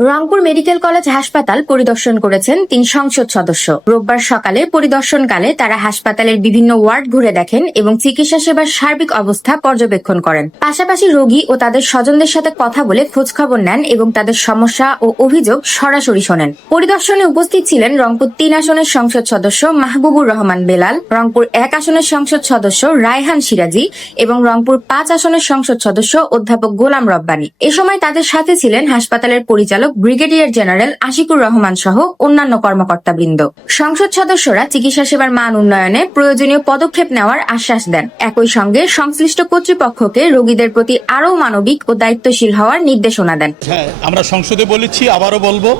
Rangpur medical college হাসপাতাল পরিদর্শন করেছেন ৩ সংসদ সদস্য। রোববার সকালে পরিদর্শনকালে তারা হাসপাতালের বিভিন্ন ওয়ার্ড ঘুরে দেখেন এবং চিকিৎসা সেবার সার্বিক অবস্থা পর্যবেক্ষণ করেন। পাশাপাশি রোগী ও তাদের স্বজনদের সাথে কথা বলে খোঁজখবর নেন এবং তাদের সমস্যা ও অভিযোগ সরাসরি শোনেন। পরিদর্শনে উপস্থিত ছিলেন রংপুর ৩ আসনের সংসদ সদস্য মাহবুবুর রহমান বেলাল, রংপুর ১ আসনের সংসদ সদস্য রায়হান সিরাজি এবং রংপুর ৫ আসনের সংসদ সদস্য অধ্যাপক গোলাম রব্বানী। এ সময় তাদের সাথে ছিলেন হাসপাতালের পরিচালক ব্রিগেডিয়ার জেনারেল আশিকুর রহমান সহ অন্যান্য কর্মকর্তাবৃন্দ। সংসদ সদস্যরা চিকিৎসা সেবার মান উন্নয়নে প্রয়োজনীয় পদক্ষেপ নেওয়ার আশ্বাস দেন। একই সঙ্গে সংশ্লিষ্ট কর্তৃপক্ষকে রোগীদের প্রতি আরও মানবিক ও দায়িত্বশীল হওয়ার নির্দেশনা দেন। হ্যাঁ, আমরা সংসদে বলেছি, আবারও বলবো,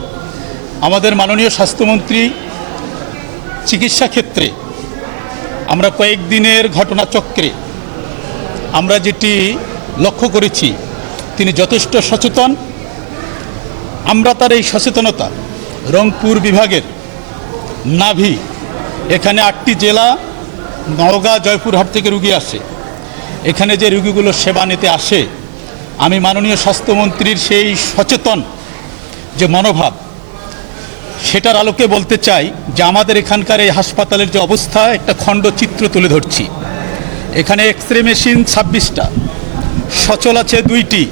আমাদের মাননীয় স্বাস্থ্যমন্ত্রী চিকিৎসা ক্ষেত্রে আমরা কয়েকদিনের ঘটনাচক্রে আমরা যেটি লক্ষ্য করেছি, তিনি যথেষ্ট সচেতন। আমরা তার এই সচেতনতা রংপুর বিভাগের নাভি, এখানে 8টি জেলা, নওগাঁ, জয়পুরহাট থেকে রুগী আসে। এখানে যে রুগীগুলো সেবা নিতে আসে, আমি মাননীয় স্বাস্থ্যমন্ত্রীর সেই সচেতন যে মনোভাব, সেটার আলোকে বলতে চাই যে আমাদের এখানকার এই হাসপাতালের যে অবস্থা, একটা খণ্ডচিত্র তুলে ধরছি। এখানে এক্সরে মেশিন 26টা, সচল আছে 2টি,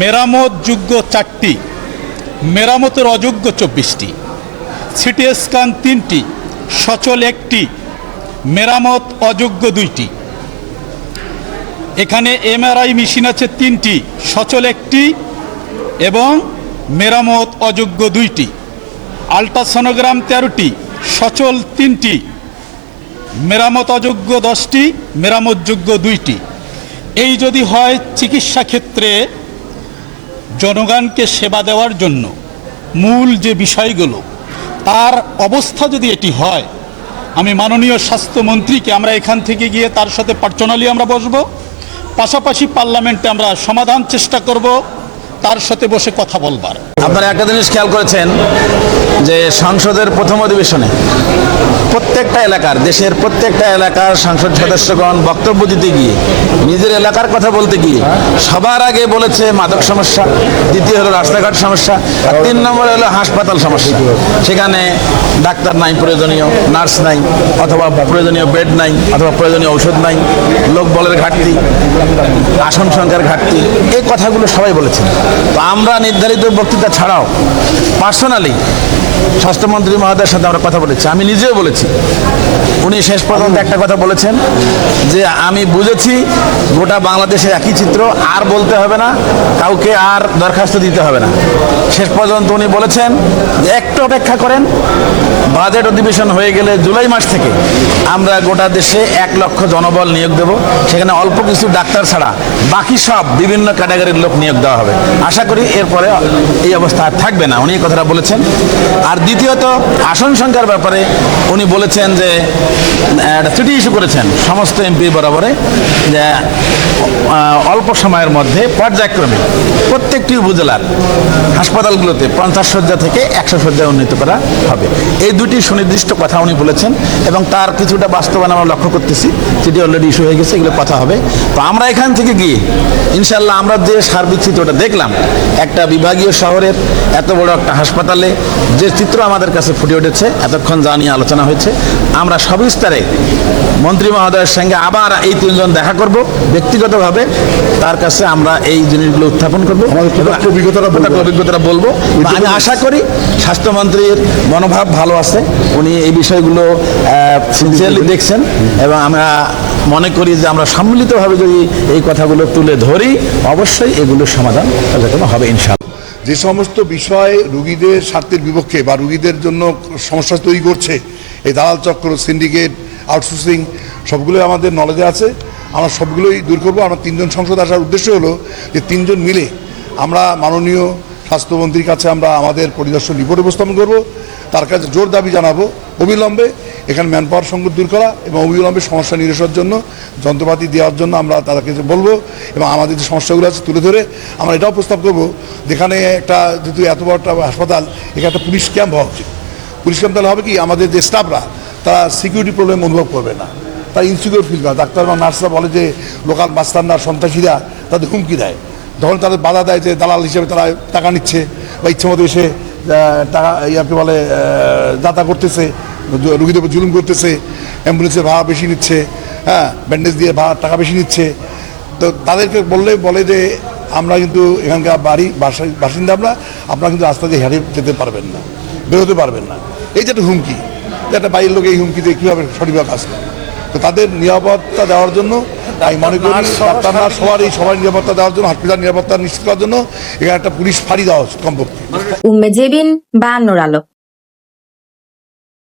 মেরামত যোগ্য 4টি, মেরামতের অযোগ্য 24টি, সিটি স্ক্যান 3টি, সচল 1টি, মেরামত অযোগ্য 2টি। এখানে এমআরআই মেশিন আছে 3টি, সচল 1টি এবং মেরামত অযোগ্য 2টি, আল্ট্রাসোনোগ্রাম 13টি, সচল 3টি, মেরামত অযোগ্য 10টি, মেরামতযোগ্য 2টি। এই যদি হয় চিকিৎসা ক্ষেত্রে জনগণকে সেবা দেওয়ার জন্য মূল যে বিষয়গুলো, তার অবস্থা যদি এটি হয়, আমি মাননীয় স্বাস্থ্যমন্ত্রীকে, আমরা এখান থেকে গিয়ে তার সাথে পার্সোনালি আমরা বসবো, পাশাপাশি পার্লামেন্টে আমরা সমাধান চেষ্টা করব, তার সাথে বসে কথা বলবার। আপনারা একটা জিনিস খেয়াল করেছেন যে সংসদের প্রথম অধিবেশনে প্রত্যেকটা এলাকার, দেশের প্রত্যেকটা এলাকার সংসদ সদস্যগণ বক্তব্য দিতে গিয়ে, নিজের এলাকার কথা বলতে গিয়ে সবার আগে বলেছে মাদক সমস্যা, দ্বিতীয় হলো রাস্তাঘাট সমস্যা, আর 3 নম্বরে হলো হাসপাতাল সমস্যা। সেখানে ডাক্তার নাই, প্রয়োজনীয় নার্স নাই, অথবা প্রয়োজনীয় বেড নাই, অথবা প্রয়োজনীয় ঔষধ নাই, লোক বলের ঘাটতি, আসন সংখ্যার ঘাটতি, এই কথাগুলো সবাই বলেছেন। তো আমরা নির্ধারিত বক্তৃতা ছাড়াও পার্সোনালি স্বাস্থ্যমন্ত্রী মহোদয়ের সাথে আমরা কথা বলেছি, আমি নিজেও বলেছি। উনি শেষ পর্যন্ত একটা কথা বলেছেন যে আমি বুঝেছি গোটা বাংলাদেশে একই চিত্র, আর বলতে হবে না, কাউকে আর দরখাস্ত দিতে হবে না। শেষ পর্যন্ত উনি বলেছেন যে একটু অপেক্ষা করেন, বাজেট অধিবেশন হয়ে গেলে জুলাই মাস থেকে আমরা গোটা দেশে 1 লক্ষ জনবল নিয়োগ দেব। সেখানে অল্প কিছু ডাক্তার ছাড়া বাকি সব বিভিন্ন ক্যাটাগরির লোক নিয়োগ দেওয়া হবে। আশা করি এরপরে এই অবস্থা আর থাকবে না, উনি এই কথাটা বলেছেন। আর দ্বিতীয়ত আসন সংখ্যার ব্যাপারে উনি বলেছেন যে একটা চিঠি ইস্যু করেছেন সমস্ত এমপি বরাবরে, যে অল্প সময়ের মধ্যে পর্যায়ক্রমে প্রত্যেকটি উপজেলার হাসপাতালগুলোতে 50 শয্যা থেকে 100 শয্যা উন্নীত করা হবে। এই দুটি সুনির্দিষ্ট কথা উনি বলেছেন এবং তার কিছুটা বাস্তবায়ন আমরা লক্ষ্য করতেছি। চিঠি অলরেডি ইস্যু হয়ে গেছে, এগুলো কথা হবে। তো আমরা এখান থেকে গিয়ে ইনশাল্লাহ আমরা যে সার্বিক চিত্রটা দেখলাম, একটা বিভাগীয় শহরের এত বড় একটা হাসপাতালে যে চিত্র আমাদের কাছে ফুটে উঠেছে, এতক্ষণ যা নিয়ে আলোচনা হয়েছে, আমরা সবিস্তারে মন্ত্রী মহোদয়ের সঙ্গে আবার এই 3 জন দেখা করব ব্যক্তিগতভাবে, তার কাছে আমরা এই জিনিসগুলো উত্থাপন করবো, অভিজ্ঞতাটা বলবো। আমি আশা করি স্বাস্থ্যমন্ত্রীর মনোভাব ভালো আছে, উনি এই বিষয়গুলো সিনসিয়ারলি দেখছেন এবং আমরা মনে করি যে আমরা সম্মিলিতভাবে যদি এই কথাগুলো তুলে ধরি, অবশ্যই এগুলোর সমাধান হবে ইনশাআল্লাহ। যে সমস্ত বিষয় রুগীদের স্বার্থের বিপক্ষে বা রুগীদের জন্য সমস্যা তৈরি করছে, এই দালাল চক্র, সিন্ডিকেট, আউটসোর্সিং, সবগুলোই আমাদের নলেজে আছে। আমরা সবগুলোই দূর করবো। আমরা 3 জন সংসদ আসার উদ্দেশ্য হলো যে 3 জন মিলে আমরা মাননীয় স্বাস্থ্যমন্ত্রীর কাছে আমরা আমাদের পরিদর্শন রিপোর্ট উপস্থাপন করব। তার কাছে জোর দাবি জানাবো অবিলম্বে এখানে ম্যান পাওয়ার সংকট দূর করা এবং অবিলম্বে সমস্যা নিরসনের জন্য যন্ত্রপাতি দেওয়ার জন্য আমরা তাদেরকে বলবো এবং আমাদের যে সমস্যাগুলো আছে তুলে ধরে আমরা এটাও প্রস্তাব করবো, যেখানে একটা যেহেতু এত বড় একটা হাসপাতাল, এখানে একটা পুলিশ ক্যাম্প হওয়া উচিত। পুলিশ ক্যাম্প তাহলে হবে কি, আমাদের যে স্টাফরা তারা সিকিউরিটি প্রবলেম অনুভব করবে না, তারা ইনসিকিউর ফিল করে। ডাক্তার বা নার্সরা বলে যে লোকাল মাস্তানরা, সন্ত্রাসীরা তাদের হুমকি দেয়, যখন তাদের বাধা দেয় যে দালাল হিসেবে তারা টাকা নিচ্ছে বা ইচ্ছে মতো এসে টাকা ইয়াকে বলে যাতা করতেছে, রুগীদের উপর জুলুম করতেছে, অ্যাম্বুলেন্সের ভাড়া বেশি নিচ্ছে, হ্যাঁ, ব্যান্ডেজ দিয়ে টাকা বেশি নিচ্ছে, তো তাদেরকে বলে যে আমরা কিন্তু এখানকার বাসিন্দা আপনারা কিন্তু রাস্তা দিয়ে হেঁটে যেতে পারবেন না, বেরোতে পারবেন না। এই যে একটা হুমকি, একটা বাড়ির লোক এই হুমকিতে কীভাবে সঠিকভাবে কাজ করে। তো তাদের নিরাপত্তা দেওয়ার জন্য আমি মনে করি ডাক্তার নার্স সবার নিরাপত্তা দেওয়ার জন্য, হসপিটাল নিরাপত্তা নিশ্চিত করার জন্য এখানে একটা পুলিশ ফাঁড়ি দেওয়া উচিত কমপক্ষে। উম্মে জেবিন, 52 আলো।